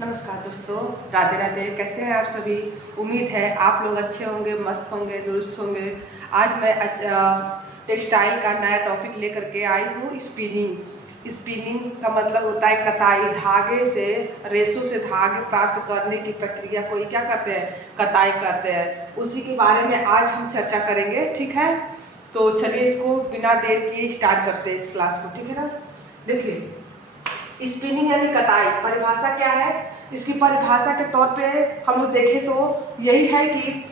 नमस्कार दोस्तों, राधे राधे। कैसे हैं आप सभी? उम्मीद है आप लोग अच्छे होंगे, मस्त होंगे, दुरुस्त होंगे। आज मैं टेक्सटाइल का नया टॉपिक लेकर के आई हूँ, स्पिनिंग। स्पिनिंग का मतलब होता है कताई। धागे से, रेशों से धागे प्राप्त करने की प्रक्रिया को ही क्या करते हैं? कताई करते हैं। उसी के बारे में आज हम चर्चा करेंगे, ठीक है? तो चलिए इसको बिना देर किए स्टार्ट करते हैं इस क्लास को, ठीक है ना? देखिए, स्पिनिंग यानी कताई, परिभाषा क्या है? इसकी परिभाषा के तौर पे हम लोग देखें तो यही है कि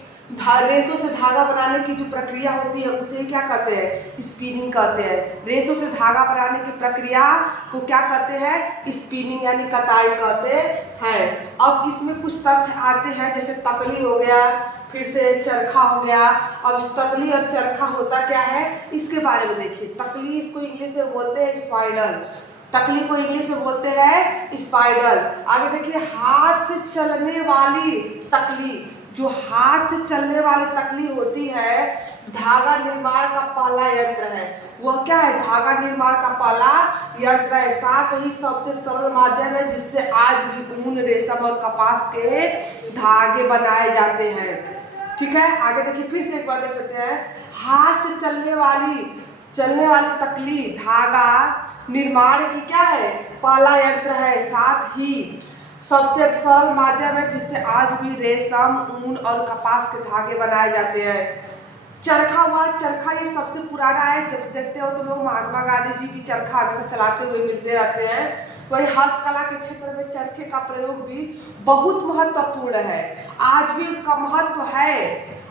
रेशों से धागा बनाने की जो प्रक्रिया होती है उसे क्या कहते हैं? स्पिनिंग कहते हैं। रेशों से धागा बनाने की प्रक्रिया को क्या कहते हैं? स्पिनिंग यानी कताई कहते हैं। अब इसमें कुछ तथ्य आते हैं, जैसे तकली हो गया, फिर से चरखा हो गया। अब तकली और चरखा होता क्या है इसके बारे में देखिए। तकली, इसको इंग्लिश में बोलते हैं स्पाइडल। तकली को इंग्लिश में बोलते हैं स्पाइडल। आगे देखिए, हाथ से चलने वाली तकली। जो हाथ से चलने वाली तकली होती है, धागा निर्माण का पहला यंत्र है। वह क्या है? धागा निर्माण का पहला यंत्र है। साथ ही सबसे सरल माध्यम है जिससे आज भी ऊन, रेशम और कपास के धागे बनाए जाते हैं। ठीक है, आगे देखिए, फिर से एक बार देख लेते हैं। हाथ से चलने वाली तकली धागा निर्माण की क्या है? पहला यंत्र है। साथ ही सबसे सरल माध्यम है जिससे आज भी रेशम, ऊन और कपास के धागे बनाए जाते हैं। चरखा ये सबसे पुराना है। जब देखते हो तो लोग महात्मा गांधी जी भी चरखा हमेशा चलाते हुए मिलते रहते हैं। वही हस्तकला के क्षेत्र में चरखे का प्रयोग भी बहुत महत्वपूर्ण है। आज भी उसका महत्व है।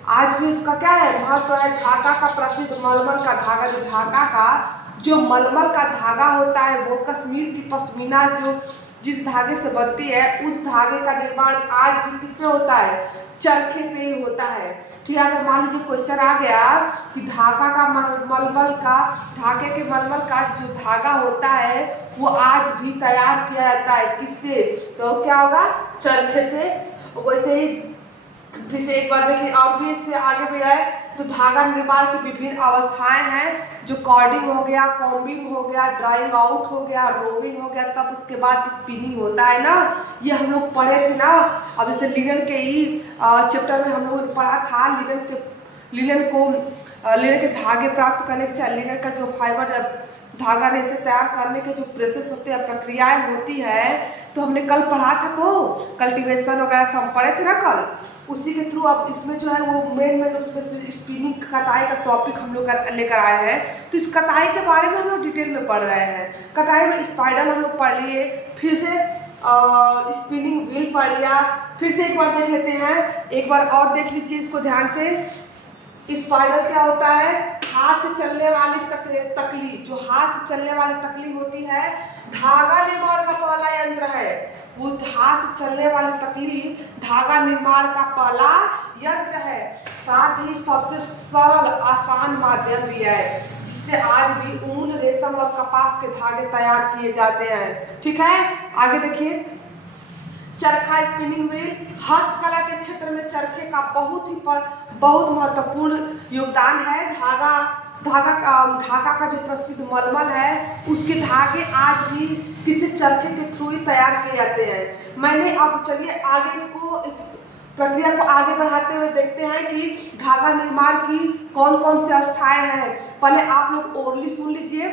आज भी उसका क्या है? महत्व है। ढाका का प्रसिद्ध मलमल का धागा, जो मलमल का धागा होता है वो कश्मीर की पश्मीना जो जिस धागे से बनती है, उस धागे का निर्माण आज भी किसमें होता है? चरखे पे ही होता है। ठीक है, अगर मान लीजिए क्वेश्चन आ गया कि धागे के मलमल का जो धागा होता है वो आज भी तैयार किया जाता है, किससे? तो क्या होगा? चरखे से। वैसे ही फिर से एक बार देखिए, और भी इससे आगे भी है तो धागा निर्माण की विभिन्न अवस्थाएं हैं, जो कॉर्डिंग हो गया, कॉम्बिंग हो गया, ड्राइंग आउट हो गया, रोविंग हो गया, तब उसके बाद स्पिनिंग होता है ना। ये हम लोग पढ़े थे ना। अब जैसे लिनन के ही चैप्टर में हम लोगों ने पढ़ा था। लिनन के धागे प्राप्त करने के, चाहे लिनन का जो फाइबर धागा रेशे तैयार करने के जो प्रोसेस होते हैं, प्रक्रियाएं होती है, तो हमने कल पढ़ा था। तो कल्टीवेशन वगैरह सब पढ़े थे ना कल। उसी के थ्रू अब इसमें जो है वो मेन उसमें से स्पिनिंग कताई का टॉपिक हम लोग लेकर आए हैं। तो इस कताई के बारे में हम लोग डिटेल में पढ़ रहे हैं। कताई में स्पाइडल हम लोग पढ़ लिए, फिर से स्पिनिंग व्हील पढ़ लिया। फिर से एक बार देख लेते हैं, एक बार और देख लीजिए इसको ध्यान से। स्पाइडल क्या होता है? हाथ से चलने वाली तकली। जो हाथ से चलने वाली तकली होती है, धागा निर्माण का पहला यंत्र है। वो हाथ से चलने वाली तकली धागा निर्माण का पहला यंत्र है। साथ ही सबसे सरल, आसान माध्यम भी है जिससे आज भी ऊन, रेशम और कपास के धागे तैयार किए जाते हैं। ठीक है, आगे देखिए। चरखा, स्पिनिंग व्हील। हस्तकला के क्षेत्र में चरखे का बहुत महत्वपूर्ण योगदान है। ढाका का जो प्रसिद्ध मलमल है, उसके धागे आज भी किसी चरखे के थ्रू ही तैयार किए जाते हैं। मैंने अब चलिए आगे इस प्रक्रिया को आगे बढ़ाते हुए देखते हैं कि धागा निर्माण की कौन कौन सी अवस्थाएं हैं। पहले आप लोग ओरली सुन लीजिए।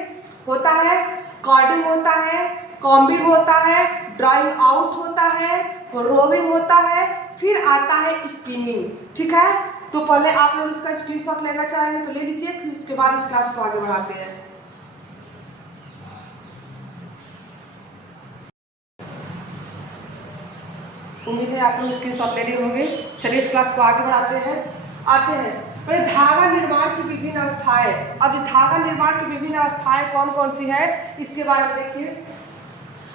होता है कॉर्डिंग, होता है कॉम्बिंग, होता है ड्राइंग आउट, होता है रोविंग, होता है, फिर आता है स्पिनिंग। ठीक है, तो पहले आप लोग इसका स्क्रीनशॉट लेना चाहेंगे तो ले लीजिए, फिर उसके बाद इस क्लास को आगे बढ़ाते हैं। उम्मीद है आप लोग स्क्रीनशॉट ले लिए होंगे। चलिए इस क्लास को आगे बढ़ाते हैं। आते हैं पहले धागा निर्माण की विभिन्न अवस्थाएं। अब धागा निर्माण की विभिन्न अवस्थाएं कौन कौन सी है इसके बारे में देखिए।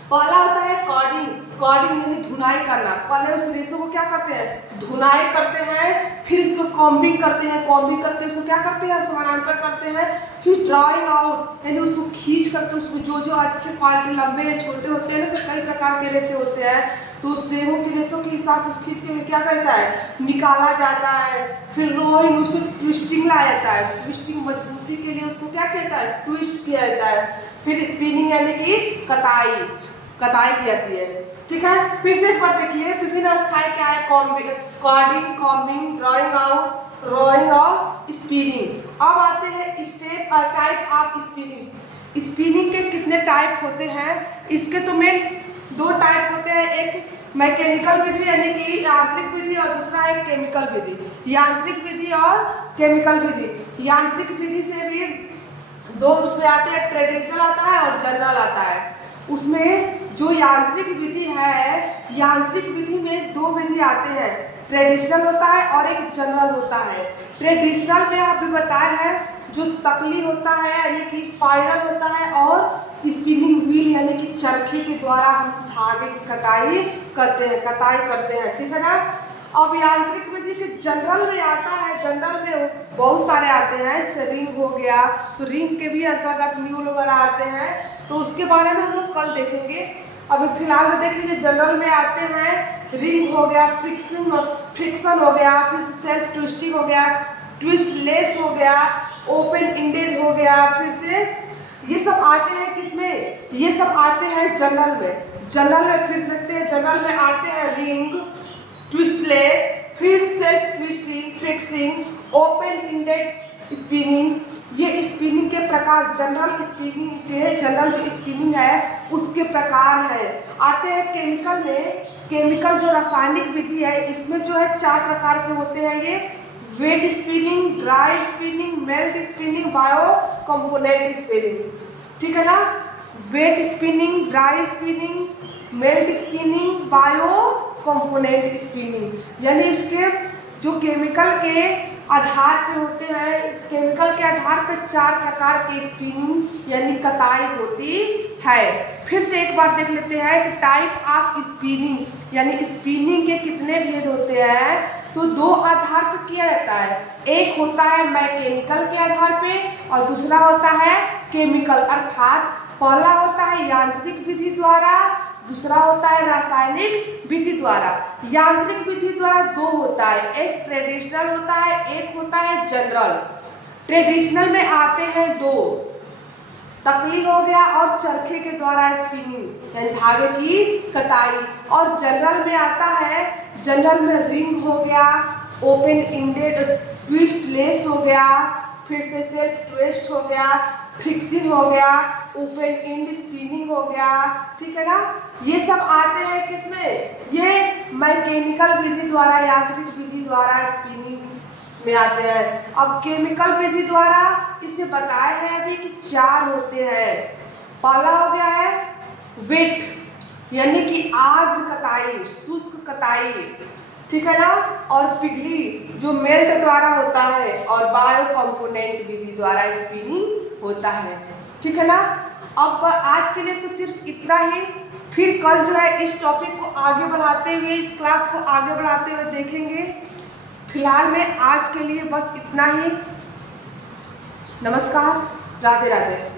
पहला होता है कॉर्डिंग यानी धुनाई करना। पहले उस रेशों को क्या करते हैं? धुनाई करते हैं। फिर इसको कॉम्बिंग करते हैं, कॉम्बिंग करके उसको क्या करते हैं? समानांतर करते हैं। फिर ड्राइंग आउट यानी उसको खींच करके, उसको जो अच्छे क्वालिटी, लंबे या छोटे होते हैं ना, सब कई प्रकार के रेशे होते हैं, तो उस रेशों के रेशों के हिसाब से खींच के क्या करता है? निकाला जाता है। फिर रोइंग, उसमें ट्विस्टिंग लाया जाता है। ट्विस्टिंग मजबूती के लिए उसको क्या कहता है? ट्विस्ट किया जाता है। फिर स्पिनिंग यानी कि कताई की जाती है। ठीक ठीक है। फिर से एक बार देखिए, विभिन्न अवस्थाएं क्या है, carding, combing, drawing out, roving और स्पिनिंग। अब आते हैं step type of spinning. Spinning के कितने टाइप होते हैं, इसके तो मेन दो टाइप होते हैं, एक मैकेनिकल विधि यानी कि यांत्रिक विधि और दूसरा है केमिकल विधि। यांत्रिक विधि और केमिकल विधि। यांत्रिक विधि से भी दो उसमें आते हैं, ट्रेडिशनल आता है और जनरल आता है। उसमें जो यांत्रिक विधि है, यांत्रिक विधि में दो विधि आते हैं, ट्रेडिशनल होता है और एक जनरल होता है। ट्रेडिशनल में आप भी बताया है, जो तकली होता है यानी कि स्पाइरल होता है और स्पिनिंग व्हील यानी कि चरखे के द्वारा हम धागे की कटाई करते हैं, ठीक है ना। अब यांत्रिक विधि के जनरल में आता है, जनरल में बहुत सारे आते हैं, जैसे रिंग हो गया, तो रिंग के भी अंतर्गत म्यूल वगैरह आते हैं, तो उसके बारे में हम लोग कल देखेंगे। अभी फिलहाल में देख लीजिए, जनरल में आते हैं, रिंग हो गया, फ्रिक्शन हो गया, फिर सेल्फ ट्विस्टिंग हो गया, ट्विस्ट लेस हो गया, ओपन इंडेड हो गया, फिर से ये सब आते हैं किसमें, ये सब आते हैं जनरल में। जनरल में फिर देखते हैं, जनरल में आते हैं रिंग, ट्विस्टलेस, फिर self twisting, fixing, open ended spinning. ये स्पिनिंग के प्रकार जनरल स्पिनिंग के, जनरल जो स्पिनिंग है उसके प्रकार है। आते हैं केमिकल में। केमिकल जो रासायनिक विधि है, इसमें जो है 4 प्रकार के होते हैं ये, wet spinning, dry spinning, melt spinning, bio component spinning, ठीक है ना। Wet spinning, dry spinning, melt spinning, bio component spinning. यानी इसके जो केमिकल के आधार पे होते हैं, इस केमिकल के आधार पे 4 प्रकार के स्पिनिंग यानी कताई होती है। फिर से एक बार देख लेते हैं कि टाइप ऑफ स्पिनिंग यानी स्पिनिंग के कितने भेद होते हैं। तो 2 आधार पर किया जाता है, एक होता है मैकेनिकल के आधार पे और दूसरा होता है केमिकल, अर्थात पहला होता है यांत्रिक विधि द्वारा, दूसरा होता है रासायनिक विधि द्वारा। यांत्रिक विधि द्वारा 2 होता है, एक ट्रेडिशनल होता है, एक होता है जनरल। ट्रेडिशनल में आते हैं 2, तकली हो गया और चरखे के द्वारा स्पिनिंग यानी धागे की कताई। और जनरल में आता है, जनरल में रिंग हो गया, ओपन इंडेड ट्विस्ट लेस हो गया, फिर से सेल्फ ट्विस्ट हो गया, फिक्सिंग हो गया, ओपन इंड स्पिनिंग हो गया, ठीक है ना। ये सब आते हैं किसमें, ये मैकेनिकल विधि द्वारा, यांत्रिक विधि द्वारा स्पिनिंग में आते हैं। अब केमिकल विधि द्वारा इसमें बताया है अभी कि 4 होते हैं। पहला हो गया है वेट यानी कि आर्द्र कताई, शुष्क कताई, ठीक है ना, और पिघली जो मेल्ट द्वारा होता है, और बायो कंपोनेंट विधि द्वारा स्पिनिंग होता है, ठीक है ना। अब आज के लिए तो सिर्फ इतना ही, फिर कल जो है इस टॉपिक को आगे बढ़ाते हुए, इस क्लास को आगे बढ़ाते हुए देखेंगे। फिलहाल में आज के लिए बस इतना ही। नमस्कार, राधे राधे।